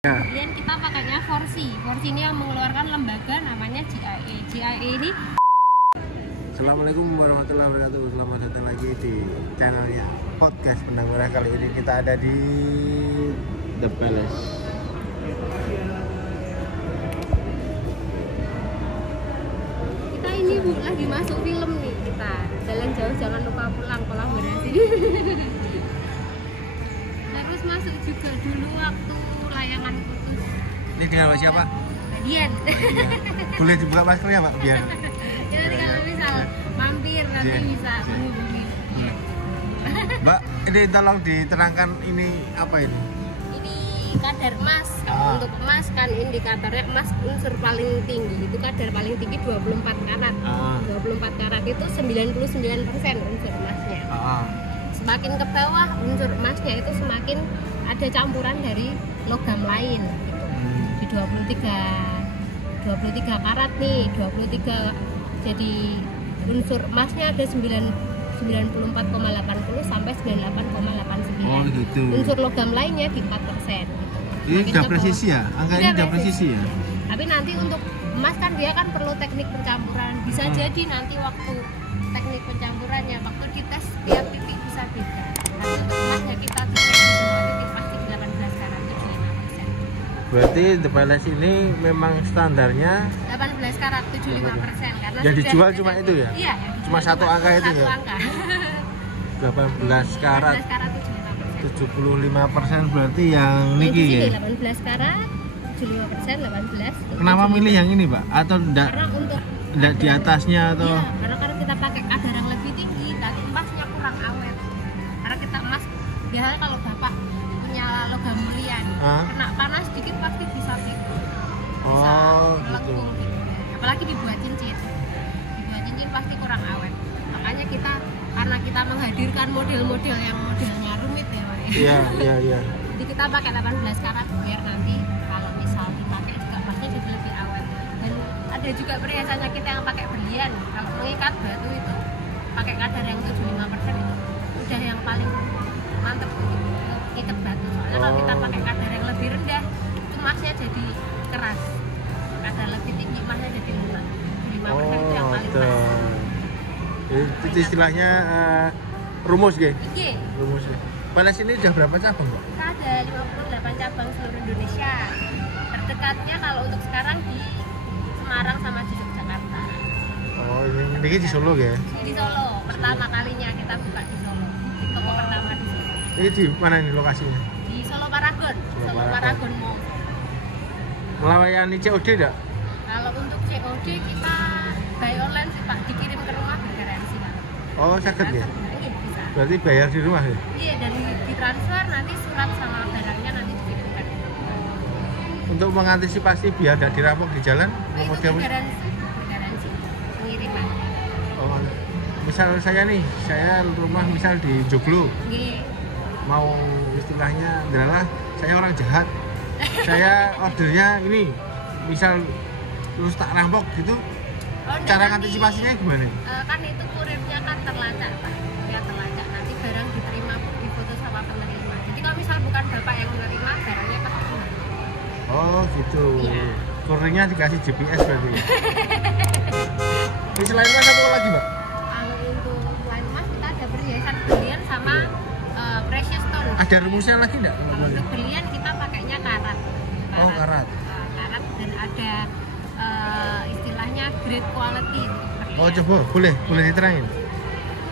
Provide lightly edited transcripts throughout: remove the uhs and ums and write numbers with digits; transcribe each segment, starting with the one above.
Kemudian kita pakainya Forsi. Forsi ini yang mengeluarkan lembaga namanya GIA. GIA ini. Assalamualaikum warahmatullahi wabarakatuh. Selamat datang lagi di channelnya Podcast Benang Merah. Kali ini kita ada di The Palace. Kita ini lagi masuk film nih kita. Jalan jauh jangan lupa pulang, kolaborasi. Terus masuk juga dulu waktu layangan putus. Ini dengan siapa? Dian. Boleh dibuka maskernya Pak biar. Ya nanti kalau misal mampir nanti bisa menghubungi. Mbak, ini tolong diterangkan ini apa ini? Ini kadar emas. Kalau untuk emas kan indikatornya emas unsur paling tinggi itu kadar paling tinggi 24 karat. 24 karat itu 99% unsur emasnya. Semakin ke bawah unsur emasnya itu semakin ada campuran dari logam lain gitu. Di 23 karat nih, 23 jadi unsur emasnya ada 94,80 sampai 98,89. Oh gitu. Unsur logam lainnya di 4%. Gitu. Ini sudah presisi ya? Angka ini sudah presisi ya? Tapi nanti untuk emas kan dia kan perlu teknik pencampuran. Bisa jadi nanti waktu teknik pencampurannya, waktu dites tiap titik bisa beda. Tapi untuk emasnya kita cek di semua titik pasti 18 karat 75%. Berarti The Palace ini memang standarnya 18 karat 75% karena yang dijual cuma itu ya? Iya, cuma satu angka itu satu ya? Angka. 18 karat. 18 karat 75%. 75% berarti yang niki ya? 18 karat 75%, 18. Kenapa milih yang ini Pak? Atau enggak di atasnya atau? Iya, karena kalau kita pakai kadar yang lebih tinggi, tapi emasnya kurang awet. Karena kita emas, biasanya kalau bapak punya logam mulia, kena panas sedikit pasti bisa gitu. Bisa melengkung gitu. Apalagi dibuat cincin. Dibuat cincin pasti kurang awet. Makanya kita, karena kita menghadirkan model-model yang modelnya rumit ya Pak. Iya. Jadi kita pakai 18 karat biar nanti kalau misal dipakai juga emasnya jadi lebih awet. Dan ada juga perhiasannya kita yang pakai berlian. Kalau mengikat batu itu pakai kadar yang 75% itu udah yang paling mantep gitu, ikat batu. Soalnya kalau kita pakai kadar yang lebih rendah itu emasnya jadi keras. Kadar lebih tinggi emasnya jadi lunak. 75% itu yang paling pas. Itu istilahnya rumus gitu? Iya. Rumus ya. Palace ini udah berapa cabang Pak? Kita ada 58 cabang seluruh Indonesia. Terdekatnya kalau untuk sekarang di Semarang sama di Yogyakarta. Oh, ini di Solo ya? Di Solo, pertama kalinya kita buka di Solo. Toko pertama di Solo. Ini di mana nih lokasinya? Di Solo Paragon. Solo Paragon Mall. Melayani COD enggak? Kalau untuk COD kita buy online sih Pak, dikirim ke rumah bergaransi Pak. Oh, sakit ya? Iya, bisa. Berarti bayar di rumah ya? Iya, dan ditransfer nanti surat sama barangnya nanti dikirimkan. Untuk mengantisipasi biar tidak dirampok di jalan? Nah, itu bergaransi pengiriman. Oh, misal saya nih, saya rumah misal di Joglo. Iya. Mau istilahnya adalah saya orang jahat. Saya ordernya ini, misal terus tak rampok gitu. Cara antisipasinya gimana? Kan itu kurirnya kan terlacak Pak. Ya terlacak, nanti barang diterima pun difoto sama penerima. Jadi kalau misal bukan bapak yang menerima, barangnya ke rumah. Oh gitu. Iya. Kurirnya dikasih GPS berarti. Ini selain mas apa lagi Mbak? Kalau untuk selain emas kita ada perhiasan berlian sama precious stone. Ada rumusnya lagi enggak? Kalau untuk berlian kita pakainya karat. Oh karat. Karat dan ada istilahnya grade quality untuk berlian. Oh coba, boleh diterangin?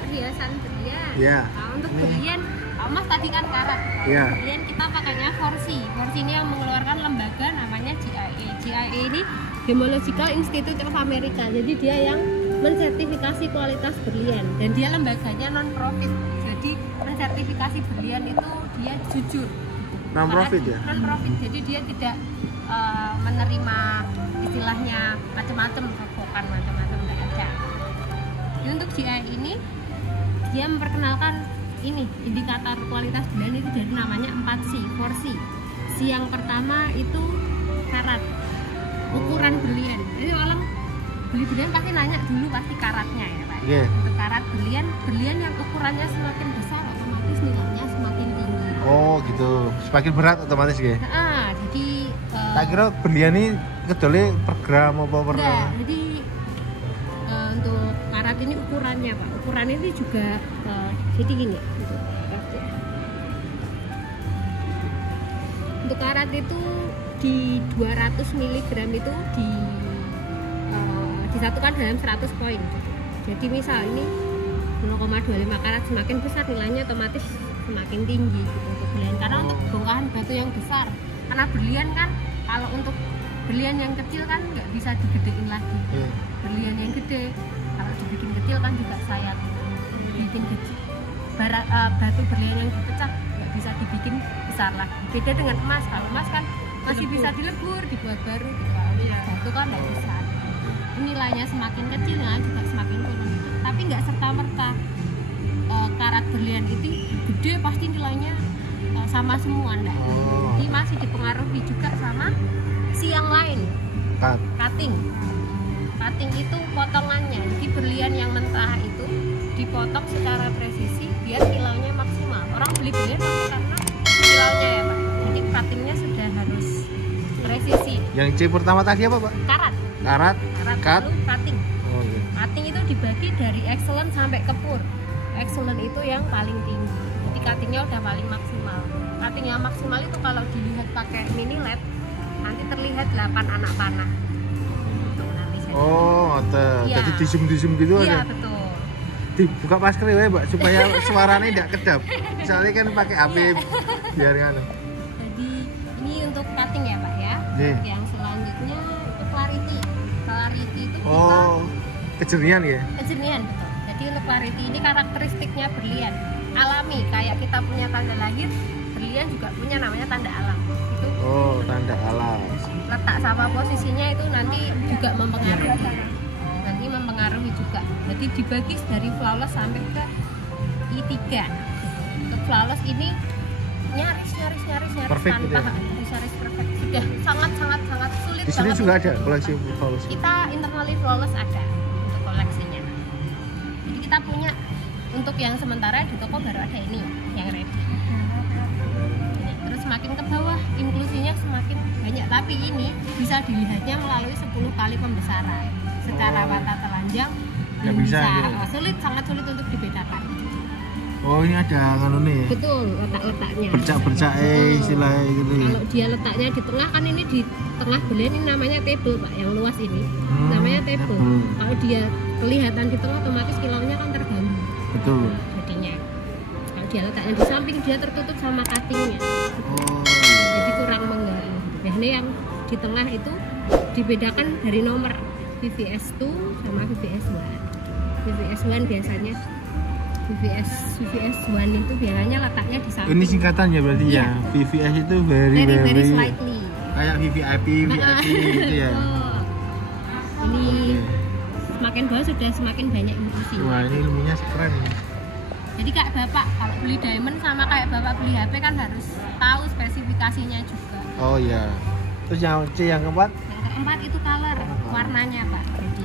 Perhiasan berlian. Iya. Nah, untuk berlian, emas tadi kan karat. Iya. Berlian kita pakainya Forsi. Forsi ini yang mengeluarkan lembaga namanya GIA. GIA ini Gemological Institute of America. Jadi dia yang mensertifikasi kualitas berlian dan dia lembaganya non profit. Jadi mensertifikasi berlian itu dia jujur. Non profit ya? Non profit. Jadi dia tidak menerima istilahnya macam-macam, bukan macam-macam, enggak ada. Jadi untuk GIA ini dia memperkenalkan ini indikator kualitas berlian itu dari namanya 4C, 4C. C yang pertama itu karat, ukuran berlian. Jadi orang beli berlian pasti nanya dulu pasti karatnya ya Pak. Yeah. Untuk karat berlian yang ukurannya semakin besar otomatis nilainya semakin tinggi. Oh gitu, semakin berat otomatis ya? Jadi Tak kira berlian ini kedole per gram apa per? Enggak, jadi untuk karat ini ukurannya Pak. Ukurannya ini juga jadi gini. Untuk karat itu di 200 mg itu disatukan dalam 100 poin. Jadi misal ini 0,25 karat, semakin besar nilainya otomatis semakin tinggi gitu untuk berlian. Karena untuk bongkahan batu yang besar, karena berlian kan kalau untuk berlian yang kecil kan nggak bisa digedein lagi. Berlian yang gede kalau dibikin kecil kan juga sayang, bikin kecil. Batu berlian yang dipecah nggak bisa dibikin besar lagi. Beda dengan emas, kalau emas kan masih bisa dilebur, dibuat baru. Kalau batu kan nggak bisa. Nilainya semakin kecil juga semakin turun. Tapi nggak serta merta karat berlian itu gede pasti nilainya sama semua enggak. Jadi masih dipengaruhi juga sama si yang lain. Cutting itu potongannya. Jadi berlian yang mentah itu dipotong secara presisi biar kilaunya maksimal. Orang beli berlian karena kilaunya ya Pak. Jadi cuttingnya sudah harus presisi. Yang C pertama tadi apa Pak? Karat cut, lalu cutting. Gitu. Cutting itu dibagi dari excellent sampai ke pur. Excellent itu yang paling tinggi. Jadi cuttingnya udah paling maksimal. Cutting yang maksimal itu kalau dilihat pakai mini LED nanti terlihat 8 anak panah. Ya. Jadi disum-disum gitu iya, aja. Iya betul. Dibuka masker ya Mbak supaya suaranya tidak kedap. Misalnya kan pakai HP biar kan. Jadi ini untuk cutting ya Pak ya. Yang selanjutnya itu clarity. Clarity itu kejernihan ya? Kejernihan betul. Jadi untuk clarity ini karakteristiknya berlian alami, kayak kita punya tanda lahir, berlian juga punya namanya tanda alam. Itu tanda alam. Letak sama posisinya itu nanti juga mempengaruhi. Mempengaruhi juga. Jadi dibagi dari flawless sampai ke I3. Untuk flawless ini nyaris perfect tanpa nyaris perfect. Sudah sangat sulit. Di sini juga ada koleksi flawless. Kita internally flawless ada untuk koleksinya. Jadi kita punya untuk yang sementara di toko baru ada ini yang ready. Ini. Terus semakin ke bawah inklusinya semakin banyak, tapi ini bisa dilihatnya melalui 10 kali pembesaran. Secara mata telanjang nggak bisa gitu. Sangat sulit untuk dibedakan. Ini ada kan nih. Betul, letak-letaknya. Bercak istilahnya gitu. Kalau dia letaknya di tengah kan ini di tengah berlian ini namanya table Pak, yang luas ini. Namanya table. Kalau dia kelihatan di tengah otomatis kilaunya kan terganggu. Betul. Jadinya. Kalau dia letaknya di samping dia tertutup sama cuttingnya. Jadi kurang mengganggu. Biasanya yang di tengah itu dibedakan dari nomor VVS 2 sama VVS 1. VVS 1 biasanya VVS 1 itu biasanya letaknya di samping. Ini singkatannya berarti ya. VVS itu very slightly. Kayak VIP gitu ya. Ini semakin bawah sudah semakin banyak inklusi. Wah, ini ilmunya keren. Jadi kayak Bapak kalau beli diamond sama kayak Bapak beli HP kan harus tahu spesifikasinya juga. Oh iya. Terus yang C yang keempat? Yang keempat itu color, warnanya Pak. Jadi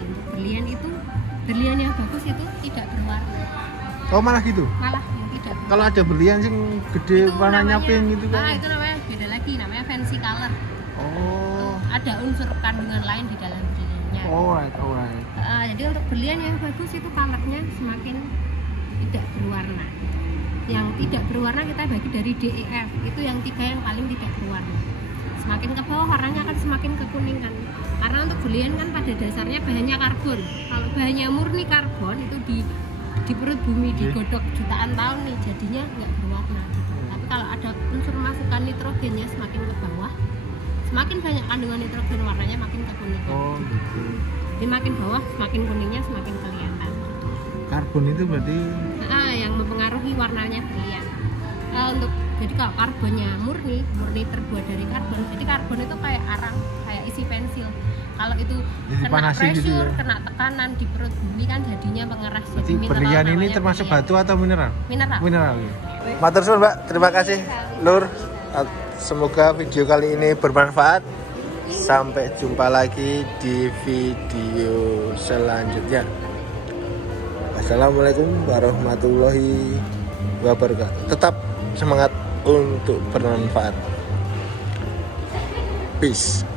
untuk berlian yang bagus itu tidak berwarna. Malah gitu? Malah yang tidak berwarna. Kalau ada berlian sing gede warnanya pink gitu kan? Itu namanya beda lagi, namanya fancy color. Ada unsur kandungan lain di dalam berliannya. Alright. Jadi untuk berlian yang bagus itu colornya semakin tidak berwarna. Yang tidak berwarna kita bagi dari D, E, F. Itu yang 3 yang paling tidak berwarna. Semakin ke bawah warnanya akan semakin kekuningan. Karena untuk berlian kan pada dasarnya bahannya karbon. Kalau bahannya murni karbon itu di perut bumi digodok jutaan tahun nih, jadinya nggak berwarna gitu. Tapi kalau ada unsur masukan nitrogennya semakin ke bawah, semakin banyak kandungan nitrogen, warnanya makin kekuningan. Gitu. Jadi makin bawah semakin kuningnya semakin kelihatan. Karbon itu berarti yang mempengaruhi warnanya berlian. Jadi kalau karbonnya murni terbuat dari karbon. Jadi karbon itu kayak arang, kayak isi pensil. Kalau itu kena pressure, gitu ya? Kena tekanan di perut bumi kan jadinya mengeras. Jadi berlian ini termasuk berlian. Batu atau mineral? Mineral. Ya. Matur suwun Mbak, terima kasih Nur. Semoga video kali ini bermanfaat. Sampai jumpa lagi di video selanjutnya. Assalamualaikum warahmatullahi wabarakatuh. Tetap semangat untuk bermanfaat. Peace.